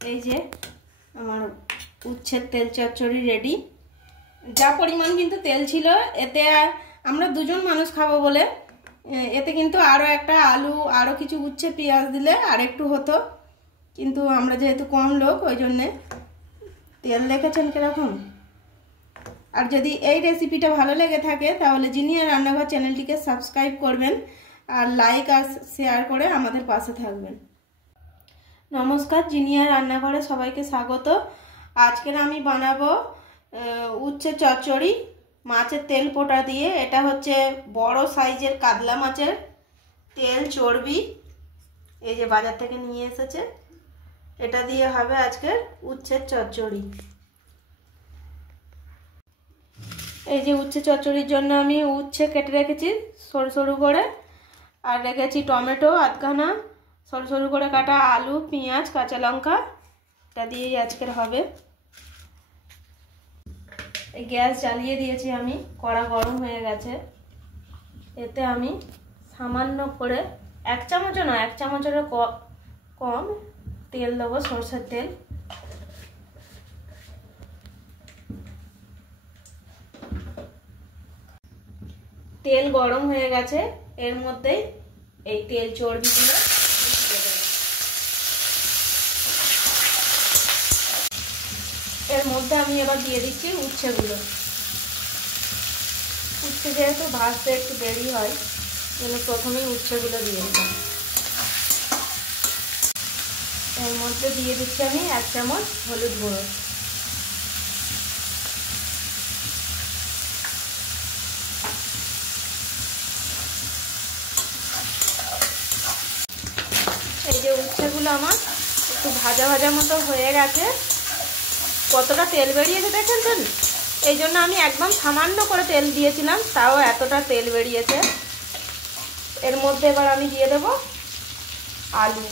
এই যে আমার উচ্ছের তেল চচ্চড়ি রেডি। যা পরিমাণ কিন্তু তেল ছিল, এতে আমরা দুজন মানুষ খাবো বলে এতে কিন্তু আরও একটা আলু আরও কিছু উচ্ছে পেঁয়াজ দিলে আর একটু হতো, কিন্তু আমরা যেহেতু কম লোক ওই জন্যে তেল দেখেছেন কীরকম। আর যদি এই রেসিপিটা ভালো লেগে থাকে তাহলে জিনিয়া রান্নাঘর চ্যানেলটিকে সাবস্ক্রাইব করবেন আর লাইক আর শেয়ার করে আমাদের পাশে থাকবেন। নমস্কার, জিনিয়া রান্নাঘরে সবাইকে স্বাগত। আজকের আমি বানাবো উচ্ছে চচ্চড়ি মাছের তেল পোটা দিয়ে। এটা হচ্ছে বড় সাইজের কাতলা মাছের তেল চর্বি, এই যে বাজার থেকে নিয়ে এসেছে। এটা দিয়ে হবে আজকের উচ্ছের চচ্চড়ি। এই যে উচ্ছে চচ্চড়ির জন্য আমি উচ্ছে কেটে রেখেছি সরু সরু করে, আর রেখেছি টমেটো আধখানা, সরু সরু করে কাটা আলু, পেঁয়াজ, কাঁচা লঙ্কা। এটা দিয়েই আজকের হবে। এই গ্যাস জ্বালিয়ে দিয়েছি আমি, কড়া গরম হয়ে গেছে। এতে আমি সামান্য করে 1 চামচও না, 1 চামচেরও কম তেল দেবো, সরষের তেল। তেল গরম হয়ে গেছে, এর মধ্যে এই তেল চর্বিগুলো দিয়ে দেবো। এর মধ্যে আমি এবার দিয়ে দিচ্ছি উচ্ছেগুলো। উচ্ছে যেহেতু ভাজতে একটু দেরি হয়, জন্য প্রথমেই উচ্ছেগুলো দিয়ে দিলাম। এর মধ্যে দিয়ে দিচ্ছি আমি 1 চামচ হলুদ গুঁড়ো। এই যে উচ্ছেগুলো আমার একটু ভাজা ভাজা মতো হয়ে গেছে। কতটা তেল বেরিয়েছে দেখেছেন? এই জন্য আমি একদম সামান্য করে তেল দিয়েছিলাম, তাও এতটা তেল বেরিয়েছে। এর মধ্যে এবার আমি দিয়ে দেব আলু।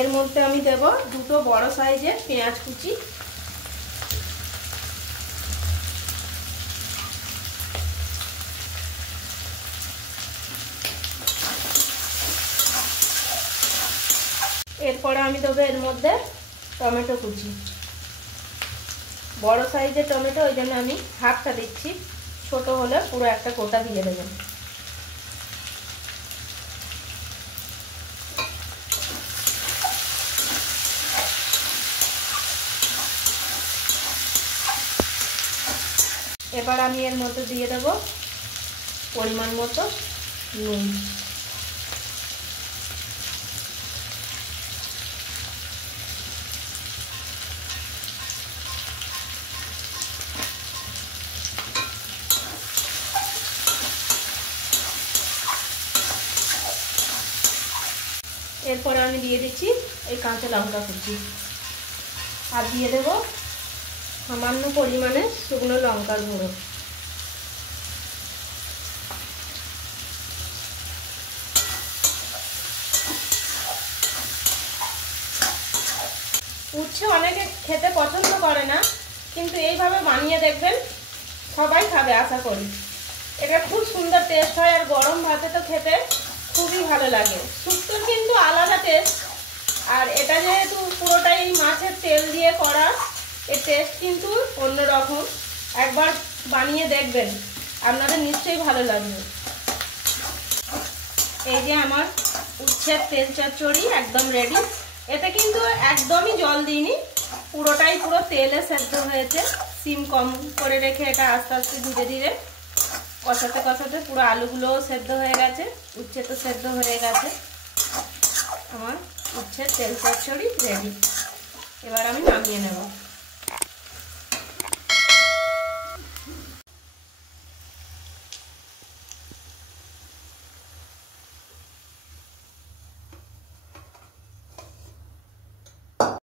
এর মধ্যে আমি দেব 2টো বড় সাইজের পেঁয়াজ কুচি। এরপরে আমি দেবো এর মধ্যে টমেটো কুচি। বড় সাইজের টমেটো, ওই জন্য আমি হাফটা দিচ্ছি, ছোট হলে পুরো একটা কোটা দিয়ে দেবেন। এবার আমি এর মধ্যে দিয়ে দেব পরিমাণ মতো নুন। এরপরে আমি দিয়ে দিচ্ছি এই কাঁচা লঙ্কা কুচি, আর দিয়ে দেব সামান্য পরিমাণে শুকনো লঙ্কার গুঁড়ো। উচ্ছে অনেকে খেতে পছন্দ করে না, কিন্তু এইভাবে বানিয়ে দেখবেন, সবাই খাবে আশা করি। এটা খুব সুন্দর টেস্ট হয়, আর গরম ভাতে তো খেতে খুবই ভালো লাগে। শুক্তোর কিন্তু আলাদা টেস্ট, আর এটা যেহেতু পুরোটাই মাছের তেল দিয়ে করা, এর টেস্ট কিন্তু অন্যরকম। একবার বানিয়ে দেখবেন, আপনাদের নিশ্চয়ই ভালো লাগবে। এই যে আমার উচ্ছের তেল চচ্চড়ি একদম রেডি। এতে কিন্তু একদমই জল দিইনি, পুরোটাই পুরো তেলে সেদ্ধ হয়েছে। সিম কম করে রেখে এটা আস্তে আস্তে ধীরে ধীরে কষাতে কষাতে পুরো আলুগুলোও সেদ্ধ হয়ে গেছে, উচ্ছে তো সেদ্ধ হয়ে গেছে। আমার উচ্ছের তেল চচ্চড়ি রেডি। এবার আমি নামিয়ে নেব।